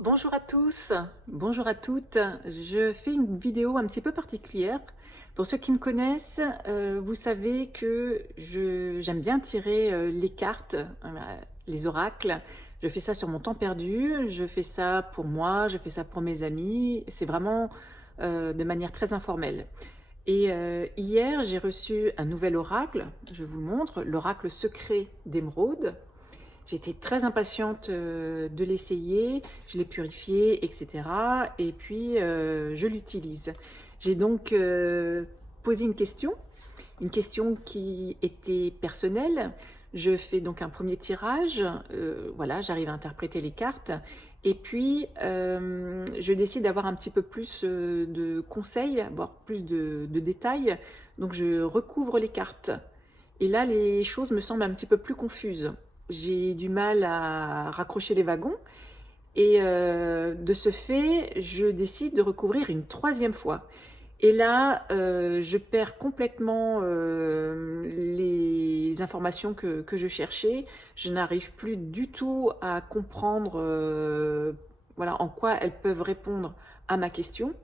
Bonjour à tous, bonjour à toutes. Je fais une vidéo un petit peu particulière. Pour ceux qui me connaissent, vous savez que j'aime bien tirer les cartes, les oracles. Je fais ça sur mon temps perdu, je fais ça pour moi, je fais ça pour mes amis. C'est vraiment de manière très informelle. Et hier, j'ai reçu un nouvel oracle, je vous le montre, l'oracle secret d'émeraude. J'étais très impatiente de l'essayer, je l'ai purifié, etc. Et puis je l'utilise. J'ai donc posé une question qui était personnelle. Je fais donc un premier tirage, voilà, j'arrive à interpréter les cartes. Et puis je décide d'avoir un petit peu plus de conseils, voire plus de détails. Donc je recouvre les cartes. Et là, les choses me semblent un petit peu plus confuses. J'ai du mal à raccrocher les wagons et de ce fait, je décide de recouvrir une troisième fois. Et là, je perds complètement les informations que je cherchais. Je n'arrive plus du tout à comprendre voilà, en quoi elles peuvent répondre à ma question.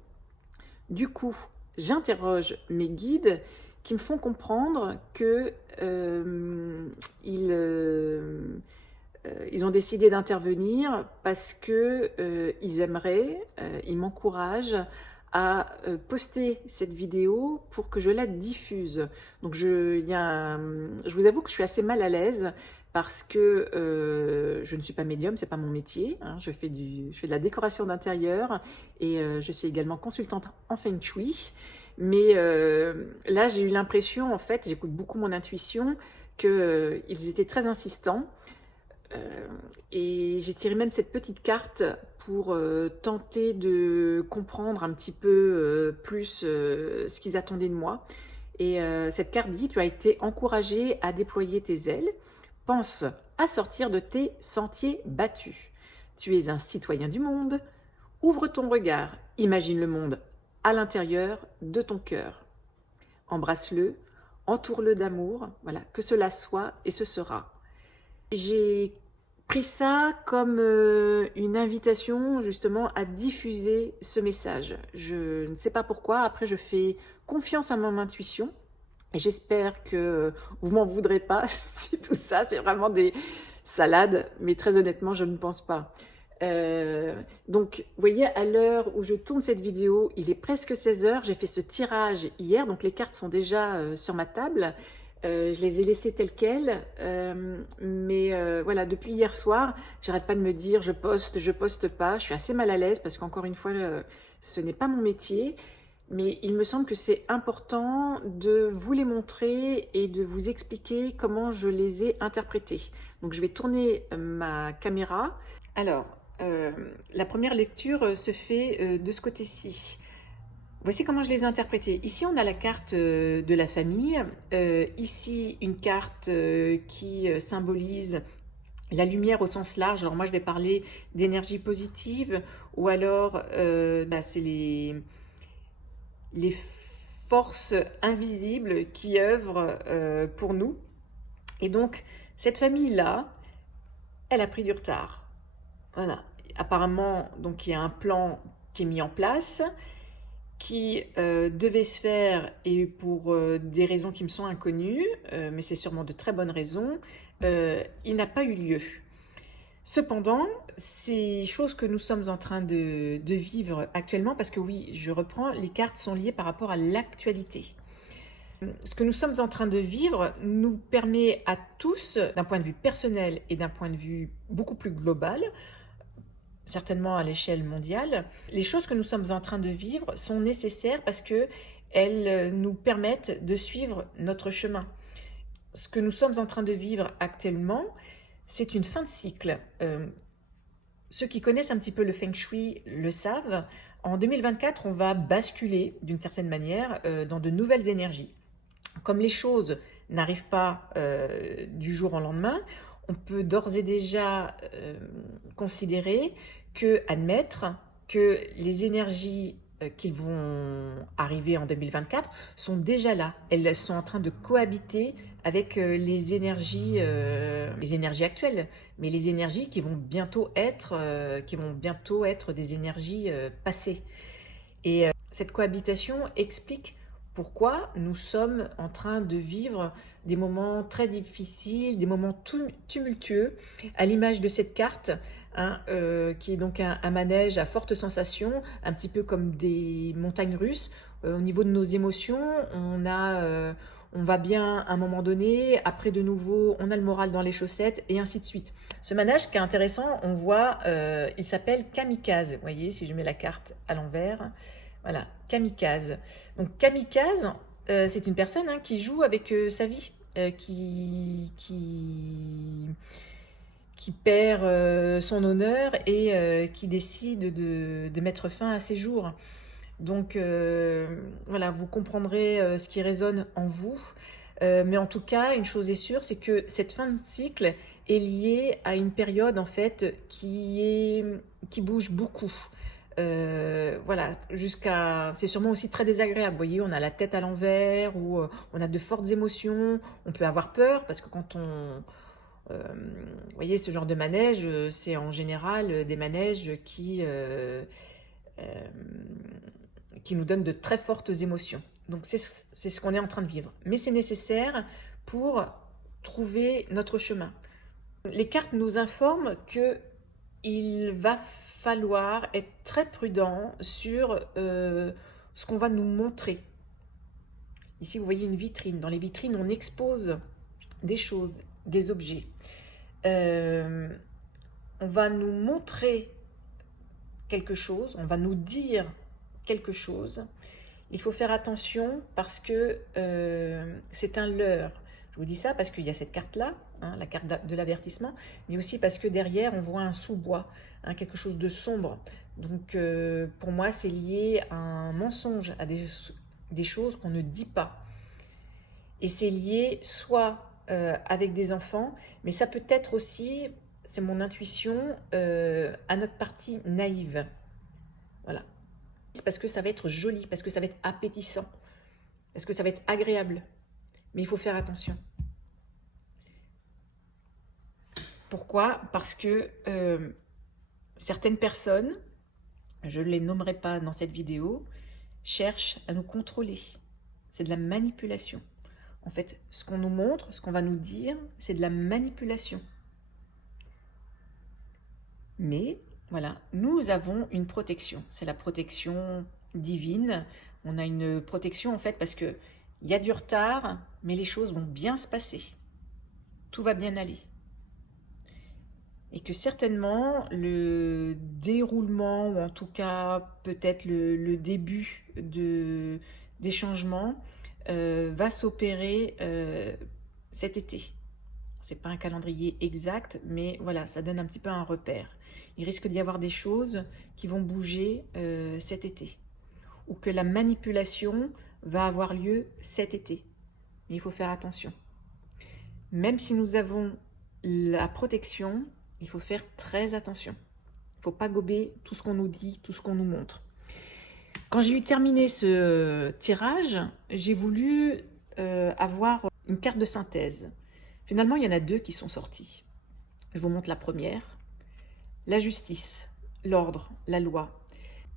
Du coup, j'interroge mes guides qui me font comprendre que ils ont décidé d'intervenir parce que ils aimeraient, ils m'encouragent à poster cette vidéo pour que je la diffuse. Donc je vous avoue que je suis assez mal à l'aise parce que je ne suis pas médium, c'est pas mon métier. Hein, je fais de la décoration d'intérieur et je suis également consultante en Feng Shui. Mais là, j'ai eu l'impression, en fait, j'écoute beaucoup mon intuition, qu'ils étaient très insistants. Et j'ai tiré même cette petite carte pour tenter de comprendre un petit peu plus ce qu'ils attendaient de moi. Et cette carte dit: tu as été encouragé à déployer tes ailes. Pense à sortir de tes sentiers battus. Tu es un citoyen du monde. Ouvre ton regard. Imagine le monde à l'intérieur de ton cœur. Embrasse-le, entoure-le d'amour. Voilà, que cela soit et ce sera. J'ai pris ça comme une invitation justement à diffuser ce message. Je ne sais pas pourquoi, après je fais confiance à mon intuition et j'espère que vous m'en voudrez pas si tout ça c'est vraiment des salades, mais très honnêtement je ne pense pas. Donc vous voyez, à l'heure où je tourne cette vidéo, il est presque 16 heures, j'ai fait ce tirage hier, donc les cartes sont déjà sur ma table. Je les ai laissées telles quelles, mais voilà, depuis hier soir, j'arrête pas de me dire je poste pas. Je suis assez mal à l'aise parce qu'encore une fois, ce n'est pas mon métier, mais il me semble que c'est important de vous les montrer et de vous expliquer comment je les ai interprétés. Donc je vais tourner ma caméra. Alors, la première lecture se fait de ce côté-ci. Voici comment je les ai interprétés. Ici, on a la carte de la famille. Ici, une carte qui symbolise la lumière au sens large. Alors moi, je vais parler d'énergie positive ou alors c'est les forces invisibles qui œuvrent pour nous. Et donc, cette famille-là, elle a pris du retard. Voilà. Apparemment, donc il y a un plan qui est mis en place, qui devait se faire et pour des raisons qui me sont inconnues, mais c'est sûrement de très bonnes raisons, il n'a pas eu lieu. Cependant, ces choses que nous sommes en train de vivre actuellement, parce que oui, je reprends, les cartes sont liées par rapport à l'actualité. Ce que nous sommes en train de vivre nous permet à tous, d'un point de vue personnel et d'un point de vue beaucoup plus global, certainement à l'échelle mondiale, les choses que nous sommes en train de vivre sont nécessaires parce qu'elles nous permettent de suivre notre chemin. Ce que nous sommes en train de vivre actuellement, c'est une fin de cycle. Ceux qui connaissent un petit peu le Feng Shui le savent. En 2024, on va basculer d'une certaine manière dans de nouvelles énergies. Comme les choses n'arrivent pas du jour au lendemain, on peut d'ores et déjà considérer admettre que les énergies qui vont arriver en 2024 sont déjà là. Elles sont en train de cohabiter avec les énergies actuelles, mais les énergies qui vont bientôt être des énergies passées. Et cette cohabitation explique pourquoi nous sommes en train de vivre des moments très difficiles, des moments tumultueux, à l'image de cette carte, hein, qui est donc un manège à forte sensation, un petit peu comme des montagnes russes. Au niveau de nos émotions, on va bien à un moment donné, après de nouveau, on a le moral dans les chaussettes, et ainsi de suite. Ce manège qui est intéressant, on voit, il s'appelle Kamikaze. Vous voyez, si je mets la carte à l'envers, voilà, Kamikaze. Donc Kamikaze, c'est une personne, hein, qui joue avec sa vie, qui perd son honneur et qui décide de mettre fin à ses jours. Donc voilà, vous comprendrez ce qui résonne en vous. Mais en tout cas, une chose est sûre, c'est que cette fin de cycle est liée à une période en fait qui bouge beaucoup. Voilà, c'est sûrement aussi très désagréable. Vous voyez, on a la tête à l'envers ou on a de fortes émotions. On peut avoir peur parce que quand vous voyez, ce genre de manège, c'est en général des manèges qui nous donnent de très fortes émotions. Donc c'est ce qu'on est en train de vivre. Mais c'est nécessaire pour trouver notre chemin. Les cartes nous informent qu'il va falloir être très prudent sur ce qu'on va nous montrer. Ici, vous voyez une vitrine. Dans les vitrines, on expose des choses, des objets. On va nous montrer quelque chose, on va nous dire quelque chose. Il faut faire attention parce que c'est un leurre. Je vous dis ça parce qu'il y a cette carte-là, hein, la carte de l'avertissement, mais aussi parce que derrière, on voit un sous-bois, hein, quelque chose de sombre. Donc, pour moi, c'est lié à un mensonge, à des choses qu'on ne dit pas. Et c'est lié soit avec des enfants, mais ça peut être aussi, c'est mon intuition, à notre partie naïve. Voilà. C'est parce que ça va être joli, parce que ça va être appétissant, parce que ça va être agréable. Mais il faut faire attention. Pourquoi? Parce que certaines personnes, je ne les nommerai pas dans cette vidéo, cherchent à nous contrôler. C'est de la manipulation. En fait, ce qu'on nous montre, ce qu'on va nous dire, c'est de la manipulation. Mais, voilà, nous avons une protection. C'est la protection divine. On a une protection, en fait, parce qu'il y a du retard, mais les choses vont bien se passer. Tout va bien aller. Et que certainement, le déroulement, ou en tout cas, peut-être le début des changements, va s'opérer cet été. C'est pas un calendrier exact, mais voilà, ça donne un petit peu un repère. Il risque d'y avoir des choses qui vont bouger cet été, ou que la manipulation va avoir lieu cet été. Mais il faut faire attention. Même si nous avons la protection, il faut faire très attention. Il ne faut pas gober tout ce qu'on nous dit, tout ce qu'on nous montre. Quand j'ai eu terminé ce tirage, j'ai voulu avoir une carte de synthèse. Finalement, il y en a deux qui sont sorties. Je vous montre la première. La justice, l'ordre, la loi.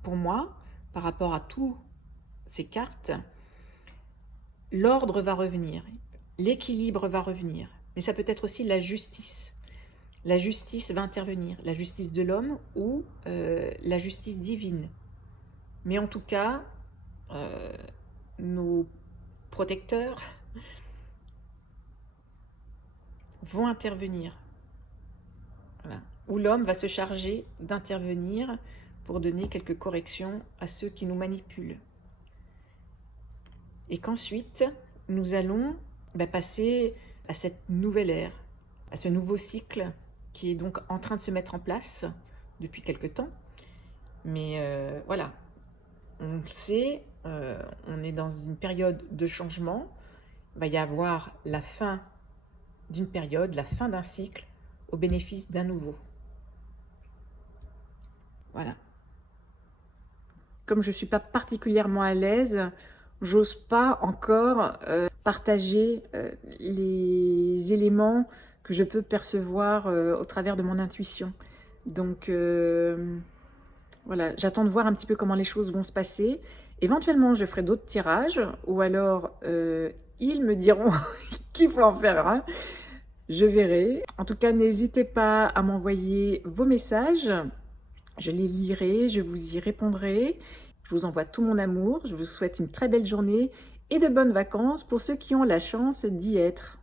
Pour moi, par rapport à toutes ces cartes, l'ordre va revenir, l'équilibre va revenir. Mais ça peut être aussi la justice. La justice va intervenir, la justice de l'homme ou la justice divine. Mais en tout cas, nos protecteurs vont intervenir. Voilà. Ou l'homme va se charger d'intervenir pour donner quelques corrections à ceux qui nous manipulent. Et qu'ensuite, nous allons passer à cette nouvelle ère, à ce nouveau cycle qui est donc en train de se mettre en place depuis quelque temps. Mais voilà, on le sait, on est dans une période de changement. Il va y avoir la fin d'une période, la fin d'un cycle, au bénéfice d'un nouveau. Voilà. comme je ne suis pas particulièrement à l'aise, j'ose pas encore partager les éléments que je peux percevoir au travers de mon intuition. Donc voilà, j'attends de voir un petit peu comment les choses vont se passer. Éventuellement, je ferai d'autres tirages, ou alors ils me diront qu'il faut en faire un. Je verrai. En tout cas, n'hésitez pas à m'envoyer vos messages. Je les lirai, je vous y répondrai. Je vous envoie tout mon amour. Je vous souhaite une très belle journée et de bonnes vacances pour ceux qui ont la chance d'y être.